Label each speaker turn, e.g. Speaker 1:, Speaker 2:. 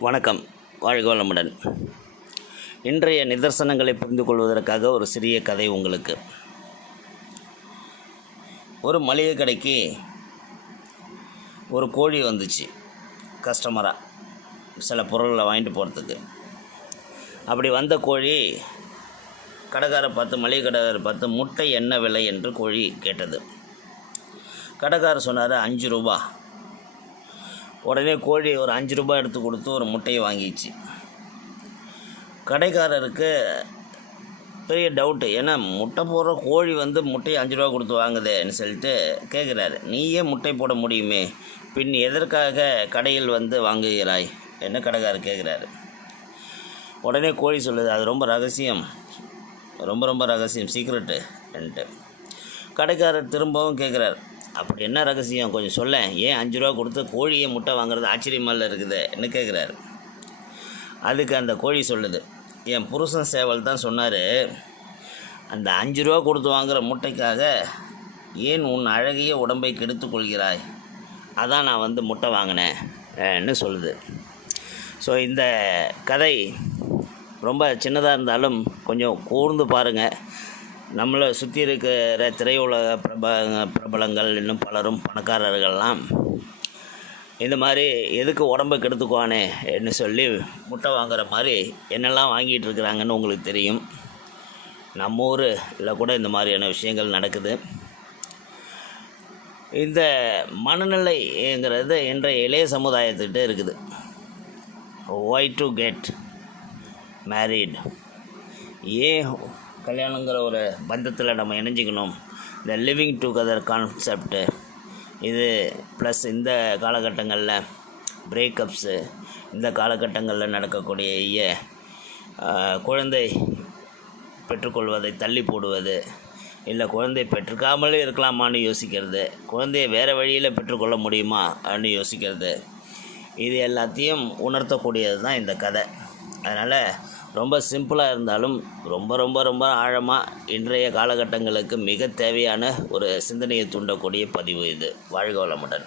Speaker 1: வணக்கம். வாழ்க வளமுடன். இன்றைய நிதர்சனங்களை புரிந்து கொள்வதற்காக ஒரு சிறிய கதை உங்களுக்கு. ஒரு மளிகை கடைக்கு ஒரு கோழி வந்துச்சு. கஸ்டமராக சில பொருள்களை வாங்கிட்டு போகிறதுக்கு அப்படி வந்த கோழி கடைக்காரை பார்த்து மளிகை கடைக்காரை பார்த்து முட்டை என்ன விலை? என்று கோழி கேட்டது. கடைக்காரர் சொன்னார் அஞ்சு ரூபா. உடனே கோழி ஒரு அஞ்சு ரூபாய் எடுத்து கொடுத்து ஒரு முட்டையை வாங்கிச்சு கடைக்காரருக்கு பெரிய டவுட்டு ஏன்னா முட்டை போடுற கோழி வந்து முட்டையை அஞ்சு ரூபா கொடுத்து வாங்குதேன்னு சொல்லிட்டு கேட்குறாரு நீயே முட்டை போட முடியுமே? பின் எதற்காக கடையில் வந்து வாங்குகிறாய்? என்ன கடைக்காரர் கேட்குறாரு உடனே கோழி சொல்லுது அது ரொம்ப ரகசியம். ரொம்ப ரொம்ப ரகசியம். சீக்ரெட்டு என்ட்டு கடைக்காரர் திரும்பவும் கேட்குறாரு அப்படி என்ன ரகசியம்? கொஞ்சம் சொல்ல ஏன் அஞ்சு ரூபா கொடுத்து கோழியை முட்டை வாங்குறது ஆச்சரியமாக இருக்குது? என்ன கேட்குறாரு அதுக்கு அந்த கோழி சொல்லுது. என் புருஷன் சேவல் தான் சொன்னார் அந்த அஞ்சு ரூபா கொடுத்து வாங்குகிற முட்டைக்காக ஏன் உன் அழகிய உடம்பை கெடுத்து கொள்கிறாய்? அதான் நான் வந்து முட்டை வாங்கினேன்னு சொல்லுது. ஸோ இந்த கதை ரொம்ப சின்னதாக இருந்தாலும் கொஞ்சம் கூர்ந்து பாருங்கள் நம்மளை சுற்றி இருக்கிற திரையுலக பிரப பிரபலங்கள் இன்னும் பலரும் பணக்காரர்கள்லாம் இந்த மாதிரி எதுக்கு உடம்பை கெடுத்துக்குவானே என்று சொல்லி முட்டை வாங்குற மாதிரி என்னெல்லாம் வாங்கிட்டு இருக்கிறாங்கன்னு உங்களுக்கு தெரியும். நம்ம ஊரில் கூட இந்த மாதிரியான விஷயங்கள் நடக்குது. இந்த மனநிலைங்கிறது இன்றைய இளைய சமுதாயத்துக்கிட்டே இருக்குது. ஒய் டு கெட் மேரீட் ஏன் கல்யாணங்கிற ஒரு பந்தத்தில் நம்ம இணைஞ்சிக்கணும். இந்த லிவிங் டுகெதர் கான்செப்ட்டு இது ப்ளஸ் இந்த காலகட்டங்களில் பிரேக்கப்ஸு இந்த காலகட்டங்களில் நடக்கக்கூடிய குழந்தை பெற்றுக்கொள்வதை தள்ளி போடுவது இல்லை குழந்தை பெற்றுக்காமலே இருக்கலாமான்னு யோசிக்கிறது குழந்தையை வேறு வழியில் பெற்றுக்கொள்ள முடியுமா அப்படின்னு யோசிக்கிறது. இது எல்லாத்தையும் உணர்த்தக்கூடியது தான் இந்த கதை. அதனால் ரொம்ப சிம்பிளாக இருந்தாலும் ரொம்ப ரொம்ப ரொம்ப ஆழமாக இன்றைய காலகட்டங்களுக்கு மிக தேவையான ஒரு சிந்தனையை தூண்டக்கூடிய பதிவு இது. வாழ்க வளமுடன்.